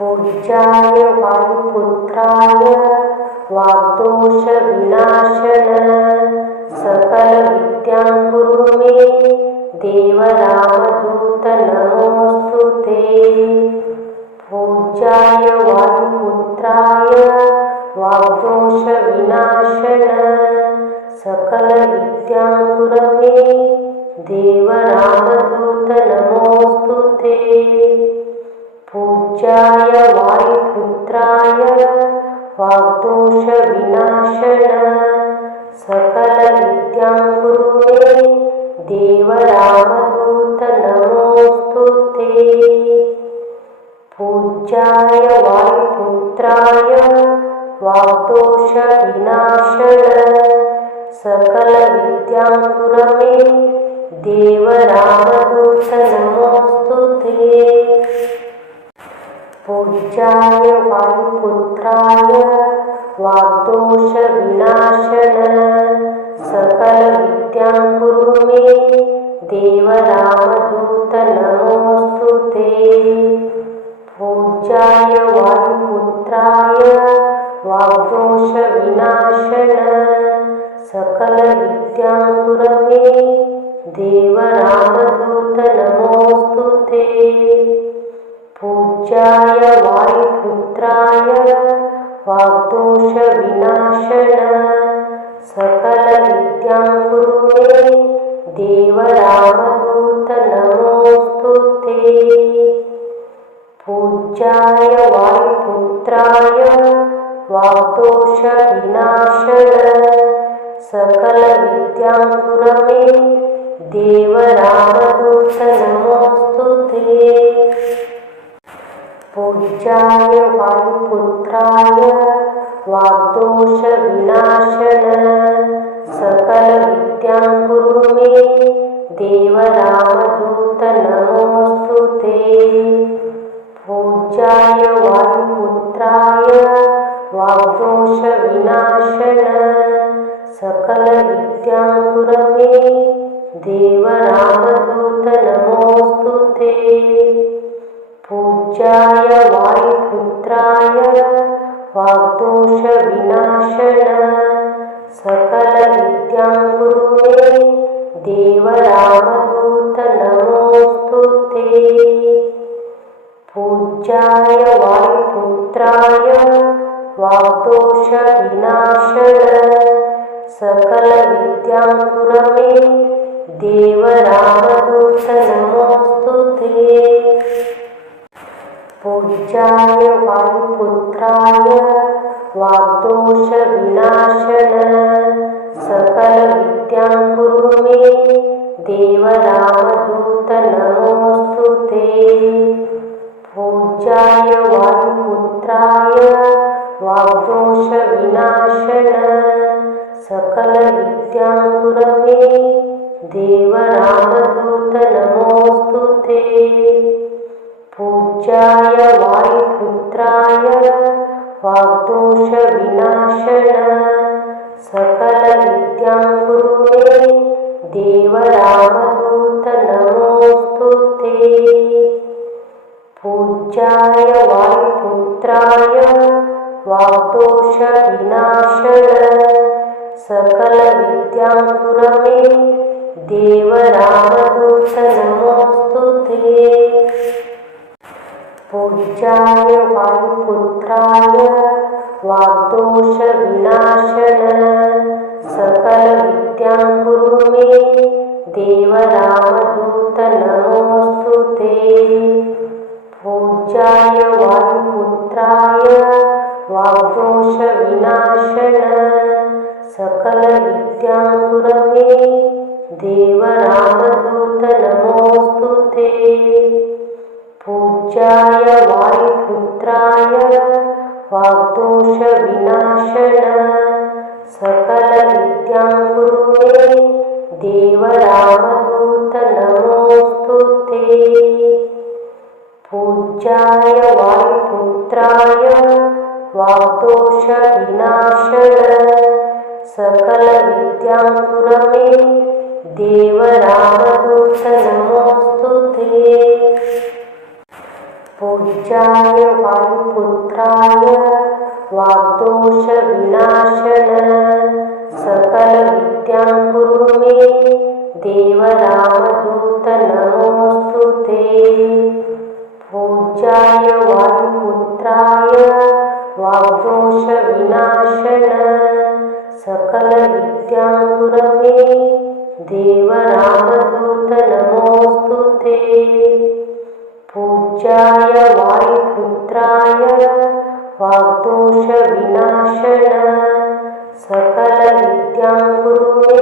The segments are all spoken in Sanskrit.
पूज्याय वायुपुत्राय वाग्दोषविनाशन। सकलविद्यां कुरु मे देवरामदूत नमोऽस्तु ते। पूज्याय वायुपुत्राय वाग्दोषविनाशन। सकलविद्यां कुरु मे देवरामदूत नमोऽस्तु ते पूज्याय वायुपुत्राय वाग्दोषविनाशन सकलविद्यां कुरु मे देवरामदूत नमोऽस्तु ते। पूज्याय वायुपुत्राय वाग्दोषविनाशन सकलविद्यां कुरु मे देवरामदूत नमोऽस्तु ते पूज्याय वायुपुत्राय वाग्दोषविनाशन। सकलविद्यां कुरु मे देवरामदूत नमोऽस्तु ते। पूज्याय वायुपुत्राय वाग्दोषविनाशन। सकलविद्यां कुरु मे देवरामदूत नमोऽस्तु ते पूज्याय वायुपुत्राय वाग्दोषविनाशन। सकलविद्यां कुरु मे देवरामदूत नमोऽस्तु ते। पूज्याय वायुपुत्राय वाग्दोषविनाशन। सकलविद्यां कुरु मे देवरामदूत पूज्याय वायुपुत्राय वाग्दोषविनाशन। सकलविद्यां कुरु मे देवरामदूत नमोऽस्तु ते। पूज्याय वायुपुत्राय वाग्दोषविनाशन। सकलविद्यां कुरु मे देवरामदूत नमोऽस्तु ते पूज्याय वायुपुत्राय वाग्दोषविनाशन। सकलविद्यां कुरु मे देवरामदूत नमोऽस्तु ते। पूज्याय वायुपुत्राय वाग्दोषविनाशन। सकलविद्यां कुरु मे देवरामदूत पूज्याय वायुपुत्राय वाग्दोषविनाशन। सकलविद्यां कुरु मे देवरामदूत नमोऽस्तु ते। पूज्याय वायुपुत्राय वाग्दोषविनाशन। सकलविद्यां कुरु मे देवरामदूत नमोऽस्तु ते। पूज्याय वाग्दोषविनाशन सकलविद्यां कुरु मे। ते। पूज्याय वायुपुत्राय वाग्दोषविनाशन सकलविद्यां कुरु मे। देवरामदूत नमोऽस्तु पूज्याय वायुपुत्राय वाग्दोषविनाशन सकलविद्यां कुरु मे देवरामदूत नमोऽस्तु ते। पूज्याय वायुपुत्राय वाग्दोषविनाशन। सकलविद्यां कुरु मे देवरामदूत नमोऽस्तु ते। पूज्याय वाग्दोषविनाशन सकलविद्यां कुरु मे देवरामदूत नमोऽस्तु ते। पूज्याय वायुपुत्राय वाग्दोषविनाशन सकलविद्यां कुरु मे देवरामदूत नमोऽस्तु ते। पूज्याय वायुपुत्राय वाग्दोषविनाशन सकलविद्यां कुरु देवरामदूत नमोऽस्तु ते। पूज्याय वायुपुत्राय वाग्दोषविनाशन सकलविद्यां कुरु मे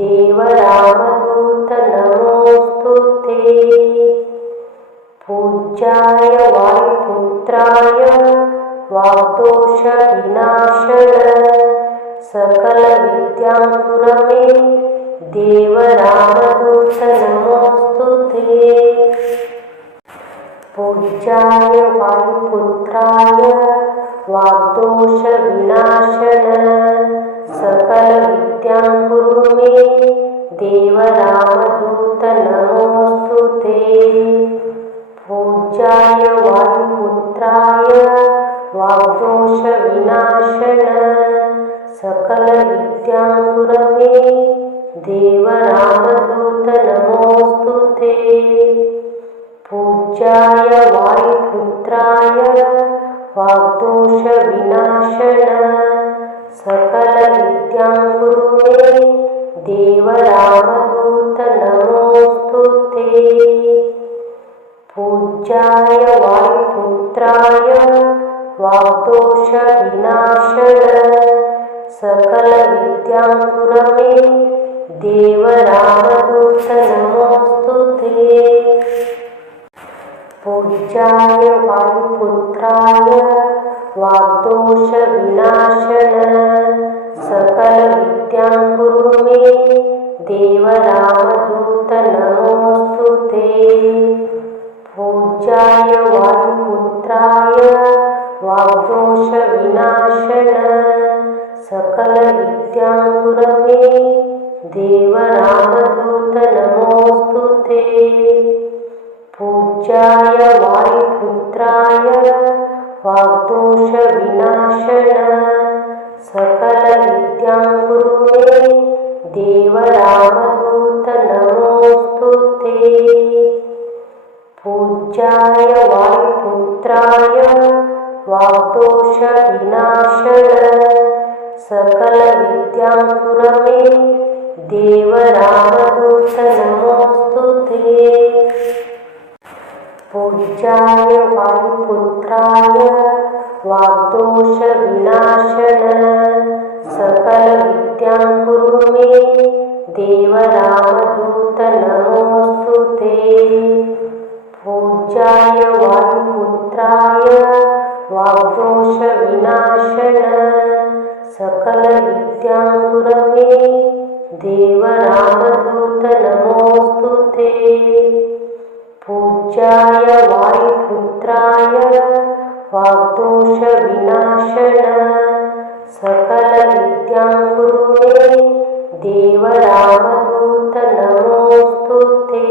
देवरामदूत नमोऽस्तु ते। पूज्याय वायुपुत्राय वाग्दोषविनाशन सकलविद्यां कुरु मे देवरामदूत नमोऽस्तु ते पूज्याय वायुपुत्राय वाग्दोषविनाशन सकलविद्यां कुरु मे देवरामदूत नमोऽस्तु ते। सकलविद्यां कुरु मे देवरामदूत नमोऽस्तु ते। पूज्याय वायुपुत्राय वाग्दोषविनाशन सकलविद्यां कुरु मे देवरामदूत नमोऽस्तु ते। पूज्याय वायुपुत्राय वाग्दोषविनाशन सकलविद्यां कुरु देवरामदूत नमोऽस्तु ते पूज्याय वायुपुत्राय वाग्दोषविनाशन सकलविद्यां कुरु मे देवरामदूत नमोऽस्तु ते पूज्याय वायुपुत्राय वाग्दोषविनाशन सकलविद्यां कुरु मे देवरामदूत नमोऽस्तु ते। पूज्याय वायुपुत्राय वाग्दोषविनाशन सकलविद्यां कुरु मे देवरामदूत पूज्याय वायुपुत्राय वाग्दोषविनाशन। सकलविद्यां कुरु मे देवरामदूत नमोऽस्तु ते।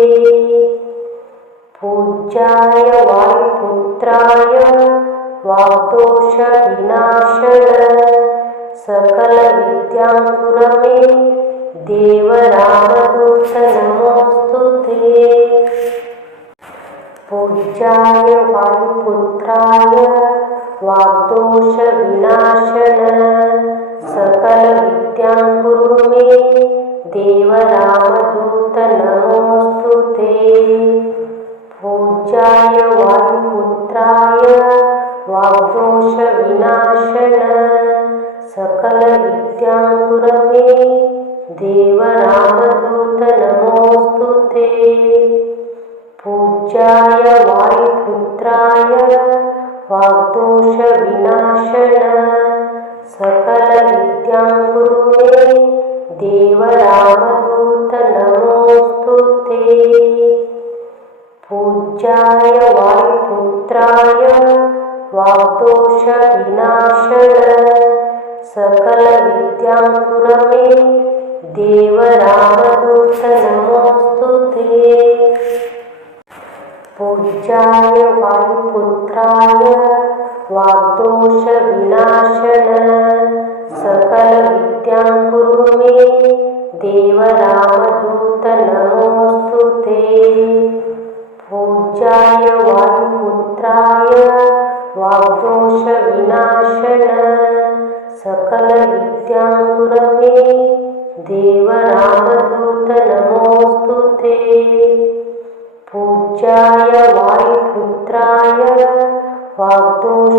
पूज्याय वायुपुत्राय वाग्दोषविनाशन। सकलविद्यां कुरु मे देवरामदूत नमोऽस्तु ते पूज्याय वायुपुत्राय वाग्दोषविनाशन। सकलविद्यां कुरु मे देवरामदूत नमोऽस्तु ते। पूज्याय वायुपुत्राय वाग्दोषविनाशन। सकलविद्यां कुरु मे देवरामदूत नमोऽस्तु ते पूज्याय वायुपुत्राय वाग्दोषविनाशन। सकलविद्यां कुरु मे देवरामदूत नमोऽस्तु ते। पूज्याय वायुपुत्राय वाग्दोषविनाशन। सकलविद्यां कुरु मे देवरामदूत नमोऽस्तु ते पूज्याय वायुपुत्राय वाग्दोषविनाशन। सकलविद्यां कुरु मे देवरामदूत नमोऽस्तु ते। पूज्याय वायुपुत्राय वाग्दोषविनाशन। सकलविद्यां कुरु मे देवरामदूत नमोऽस्तु ते पूज्याय वायुपुत्राय वाग्दोषविनाशन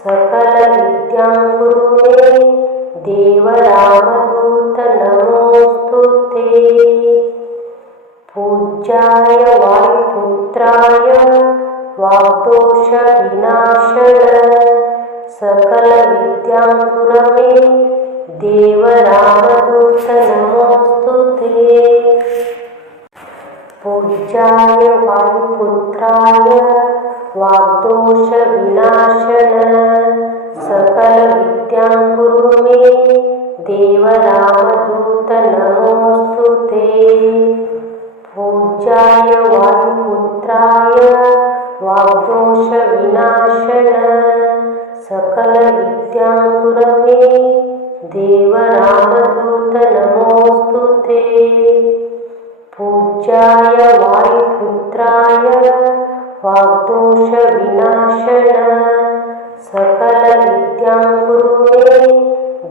सकलविद्यां कुरु मे देवरामदूत नमोऽस्तु ते। पूज्याय वायुपुत्राय वाग्दोषविनाशन सकलविद्यां कुरु मे देवरामदूत नमोऽस्तु ते पूज्याय वायुपुत्राय वाग्दोषविनाशन। सकलविद्यां कुरु मे देवरामदूत नमोऽस्तु ते। पूज्याय वायुपुत्राय वाग्दोषविनाशन। सकलविद्यां कुरु मे देवरामदूत नमोऽस्तु ते पूज्याय वायुपुत्राय वाग्दोषविनाशन। सकलविद्यां कुरु मे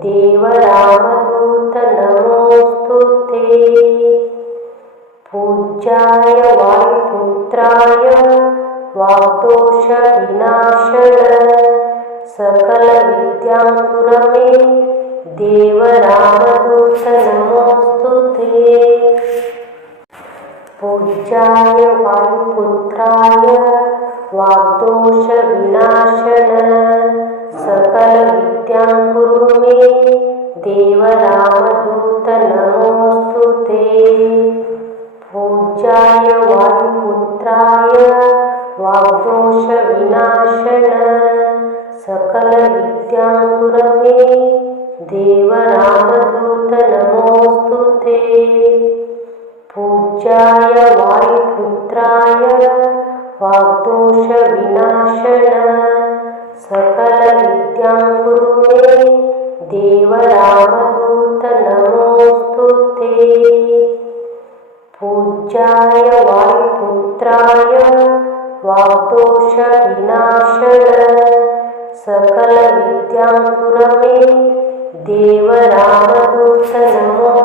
देवरामदूत नमोऽस्तु ते। पूज्याय वायुपुत्राय वाग्दोषविनाशन। सकलविद्यां कुरु मे देवरामदूत नमोऽस्तु ते पूज्याय वायुपुत्राय वाग्दोषविनाशन। सकलविद्यां गुरु मे देवरामदूत नमोऽस्तु ते। पूज्याय वायुपुत्राय वाग्दोषविनाशन। सकलविद्यां गुरु मे देवरामदूत नमोऽस्तु ते। पूज्याय वायुपुत्राय वाग्दोषविनाशन। सकलविद्यां कुरु मे देवरामदूत नमोऽस्तु ते। पूज्याय वायुपुत्राय वाग्दोषविनाशन। सकलविद्यां कुरु मे देवरामदूत नमोऽस्तु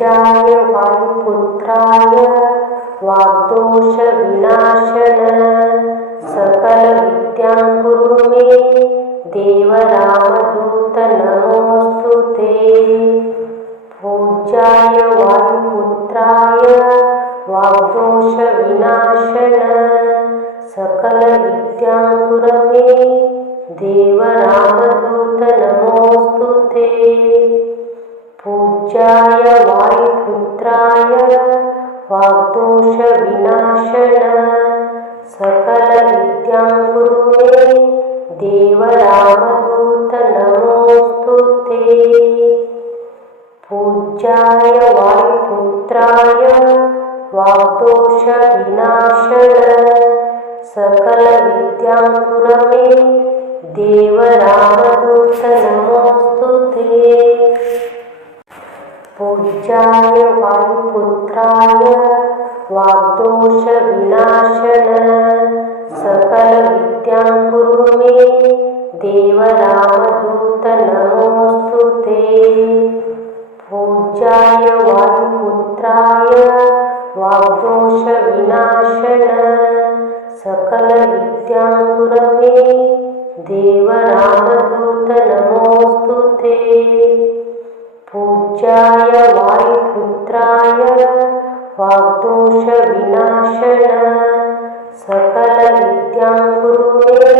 पूज्याय वायुपुत्राय वाग्दोषविनाशन। सकलविद्यां कुरु मे देवरामदूत नमोऽस्तु पूज्याय वायुपुत्राय वाग्दोषविनाशन। सकलविद्यां कुरु मे देवरामदूत नमोऽस्तु ते पूज्याय वायुपुत्राय वाग्दोषविनाशन। सकलविद्यां कुरु मे देवरामदूत नमोऽस्तु ते। पूज्याय वायुपुत्राय वाग्दोषविनाशन। सकलविद्यां कुरु मे देवरामदूत नमोऽस्तु ते पूज्याय वायुपुत्राय वाग्दोषविनाशन। सकलविद्यां कुरु मे देवरामदूत नमोऽस्तु ते। पूज्याय वायुपुत्राय वाग्दोषविनाशन। सकलविद्यां कुरु मे देवरामदूत नमोऽस्तु ते पूज्याय वायुपुत्राय वाग्दोषविनाशन सकलविद्यां कुरु मे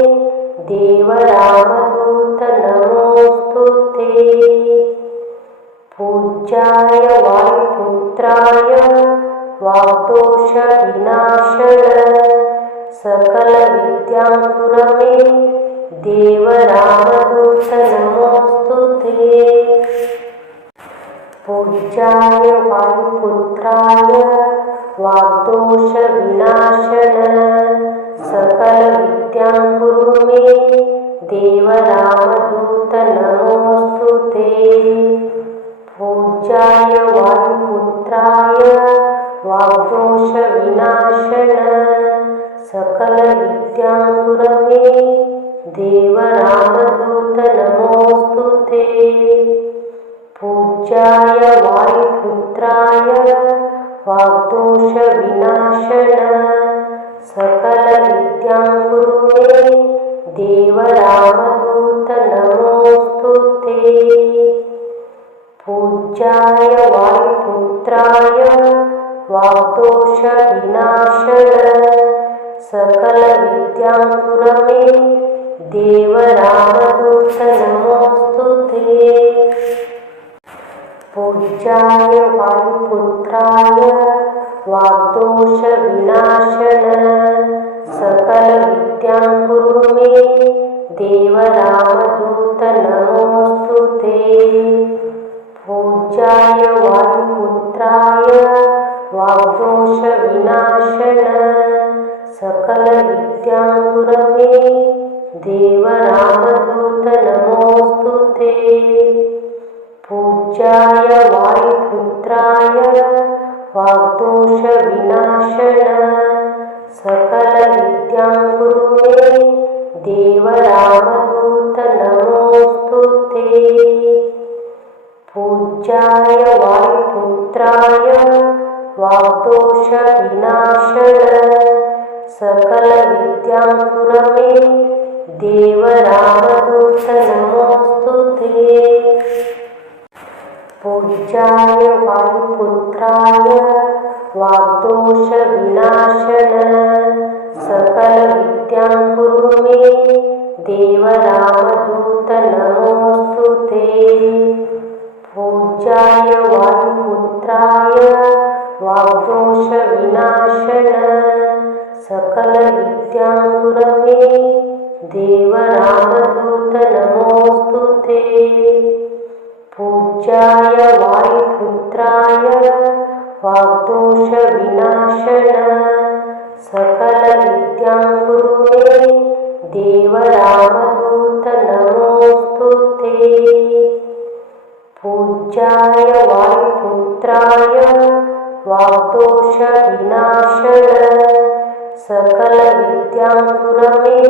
देवरामदूत नमोऽस्तु ते। पूज्याय वायुपुत्राय वाग्दोषविनाशन सकलविद्यां कुरु मे देवरामदूत नमोऽस्तु पूज्याय वायुपुत्राय वाग्दोषविनाशन। सकलविद्यां कुरु मे देवरामदूत नमोऽस्तु ते। पूज्याय वायुपुत्राय वाग्दोषविनाशन। सकलविद्यां कुरु मे देवरामदूत नमोऽस्तु ते पूज्याय वायुपुत्राय वाग्दोषविनाशन। सकलविद्यां कुरु मे देवरामदूत नमोऽस्तु ते। पूज्याय वायुपुत्राय वाग्दोषविनाशन। सकलविद्यां कुरु मे देवरामदूत नमोऽस्तु ते पूज्याय वायुपुत्राय वाग्दोषविनाशन। सकलविद्यां कुरु मे देवरामदूत नमोऽस्तु ते। पूज्याय वायुपुत्राय वाग्दोषविनाशन। सकलविद्यां कुरु मे देवरामदूत नमोऽस्तु ते पूज्याय वायुपुत्राय वाग्दोषविनाशन सकलविद्यां कुरु मे देवरामदूत नमोऽस्तु ते। पूज्याय वायुपुत्राय वाग्दोषविनाशन सकलविद्यां कुरु मे देवरामदूत नमोऽस्तु ते पूज्याय वायुपुत्राय वाग्दोषविनाशन सकलविद्यां कुरु मे देवरामदूत नमोऽस्तु ते। पूज्याय वायुपुत्राय वाग्दोषविनाशन सकलविद्यां कुरु मे देवरामदूत नमोऽस्तु ते पूज्याय वायुपुत्राय वाग्दोषविनाशन सकलविद्यां कुरु मे। देवरामदूत नमोऽस्तु ते। पूज्याय वायुपुत्राय वाग्दोषविनाशन सकलविद्यां कुरु मे।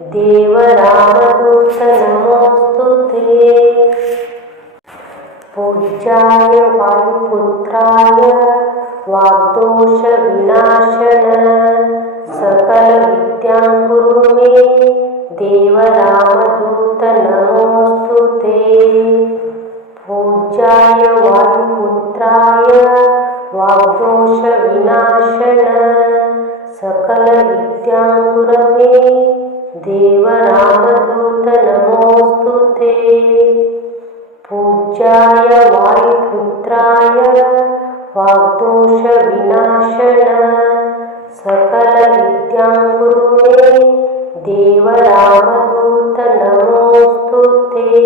देवरामदूत नमोऽस्तु ते पूज्याय वायुपुत्राय वाग्दोषविनाशन। सकलविद्यां गुरु मे देवरामदूत नमोऽस्तु ते। पूज्याय वायुपुत्राय वाग्दोषविनाशन। सकलविद्यां गुरु मे देवरामदूत नमोऽस्तु ते। पूज्याय वायुपुत्राय वाग्दोषविनाशन। सकलविद्यां कुरु मे देवरामदूत नमोऽस्तु ते।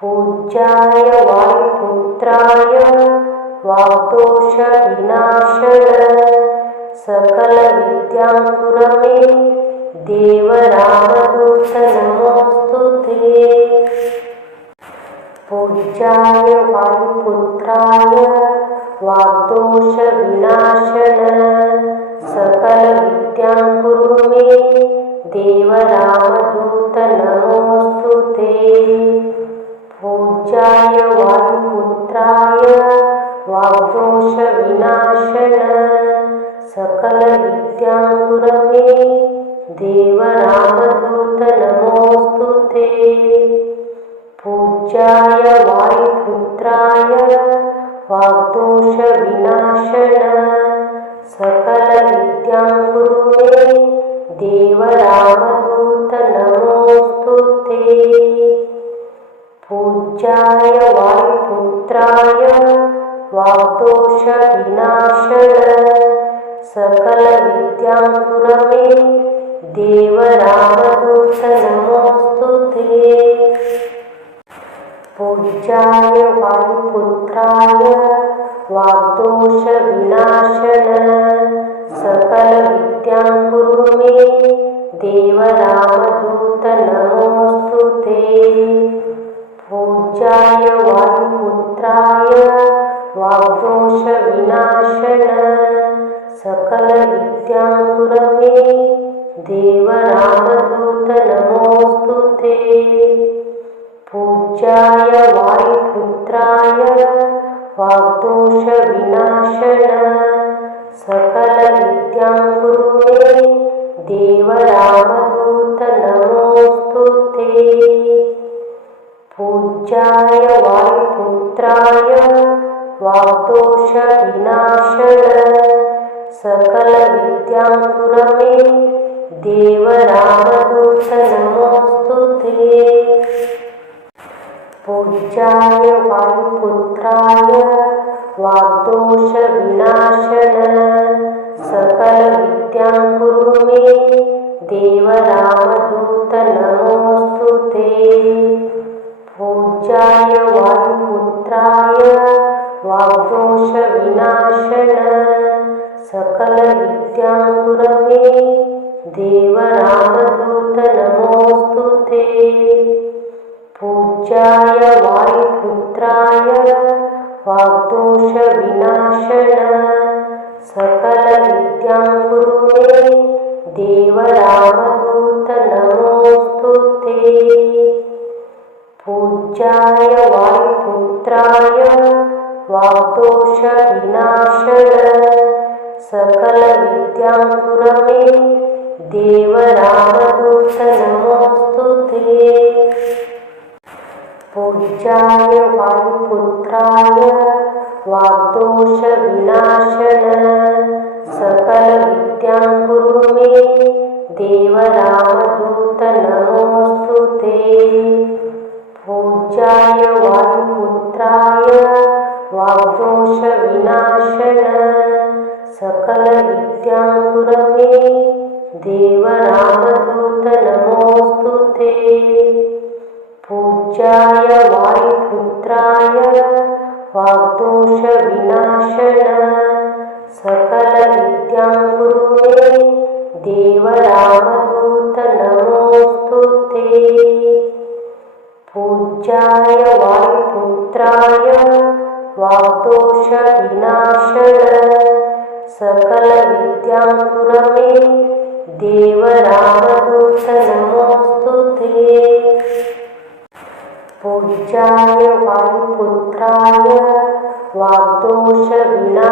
पूज्याय वायुपुत्राय वाग्दोषविनाशन। सकलविद्यां कुरु मे देवरामदूत नमोऽस्तु पूज्याय वायुपुत्राय वाग्दोषविनाशन। सकलविद्यां कुरु मे देवरामदूत नमोऽस्तु ते। पूज्याय वायुपुत्राय वाग्दोषविनाशन। सकलविद्यां कुरु मे देवरामदूत नमोऽस्तु ते पूज्याय वायुपुत्राय वाग्दोषविनाशन। सकलविद्यां कुरु मे देवरामदूत ते। पूज्याय वायुपुत्राय वाग्दोषविनाशन। सकलविद्यां कुरु मे देवरामदूत नमोऽस्तु ते पूज्याय वायुपुत्राय वाग्दोषविनाशन। सकलविद्यां कुरु मे देवरामदूत नमोऽस्तु ते। पूज्याय वायुपुत्राय वाग्दोषविनाशन। सकलविद्यां कुरु मे देवरामदूत नमोऽस्तु ते पूज्याय वायुपुत्राय वाग्दोषविनाशन सकलविद्यां कुरु मे देवरामदूत नमोऽस्तु ते। पूज्याय वायुपुत्राय वाग्दोषविनाशन सकलविद्यां कुरु मे देवरामदूत नमोऽस्तु ते पूज्याय वायुपुत्राय वाग्दोषविनाशन वाग्दोषविनाशन वायुपुत्राय वाग्दोषविनाशन सकलविद्यां कुरु मे देवरामदूत नमोऽस्तु ते। पूज्याय वायुपुत्राय वाग्दोषविनाशन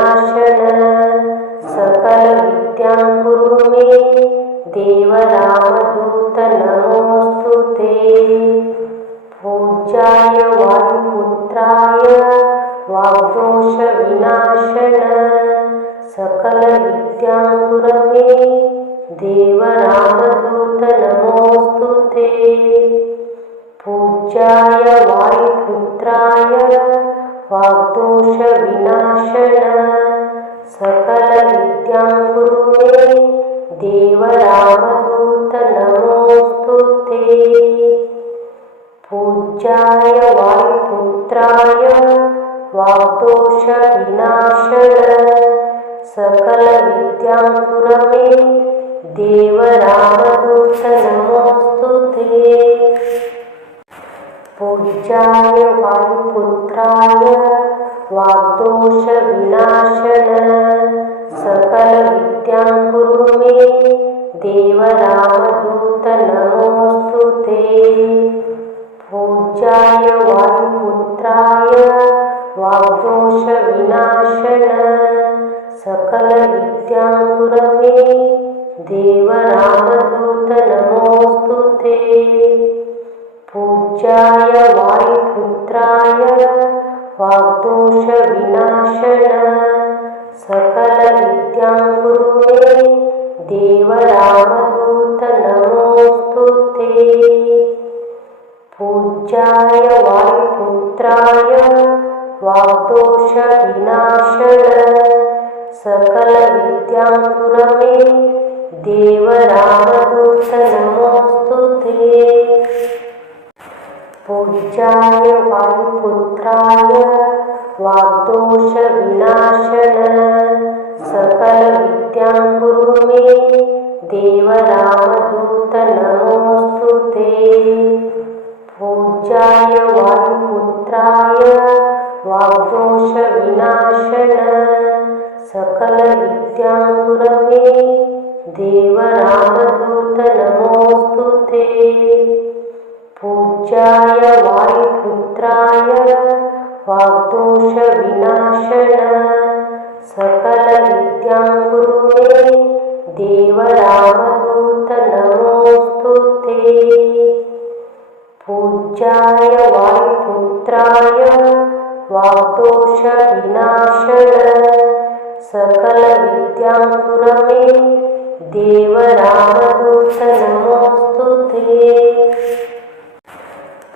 सकलविद्यां कुरु मे देवरामदूत नमोऽस्तु पूज्याय वायुपुत्राय वाग्दोषविनाशन सकलविद्यां कुरु मे देवरामदूत नमोऽस्तु ते। पूज्याय वायुपुत्राय वाग्दोषविनाशन सकलविद्यां पूज्याय वायुपुत्राय वाग्दोषविनाशन। सकलविद्यां कुरु मे देवरामदूत नमोऽस्तु ते। पूज्याय वायुपुत्राय वाग्दोषविनाशन। सकलविद्यां कुरु मे देवरामदूत नमोऽस्तु ते पूज्याय वायुपुत्राय वाग्दोषविनाशन। सकलविद्यां कुरु मे देवरामदूत नमोऽस्तु ते। पूज्याय वायुपुत्राय वाग्दोषविनाशन। सकलविद्यां कुरु मे देवरामदूत नमोऽस्तु ते पूज्याय वायुपुत्राय वाग्दोषविनाशन। सकलविद्यां कुरु मे देवरामदूत ते। पूज्याय वायुपुत्राय वाग्दोषविनाशन। सकलविद्यां कुरु मे देवरामदूत नमोऽस्तु ते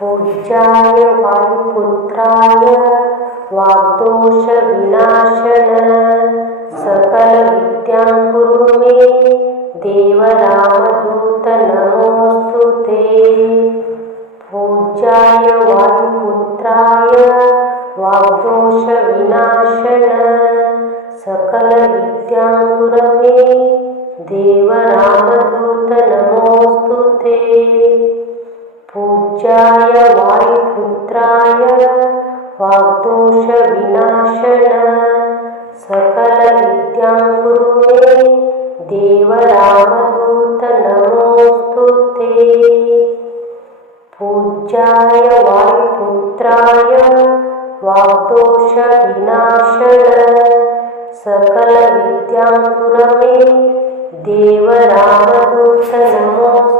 पूज्याय वायुपुत्राय वाग्दोषविनाशन। सकलविद्यां कुरु मे देवरामदूत नमोऽस्तु ते। पूज्याय वायुपुत्राय वाग्दोषविनाशन। सकलविद्यां कुरु मे देवरामदूत नमोऽस्तु ते पूज्याय वायुपुत्राय वाग्दोषविनाशन। सकलविद्यां कुरु मे देवरामदूत नमोऽस्तु ते। पूज्याय वायुपुत्राय वाग्दोषविनाशन। सकलविद्यां कुरु मे देवरामदूत नमो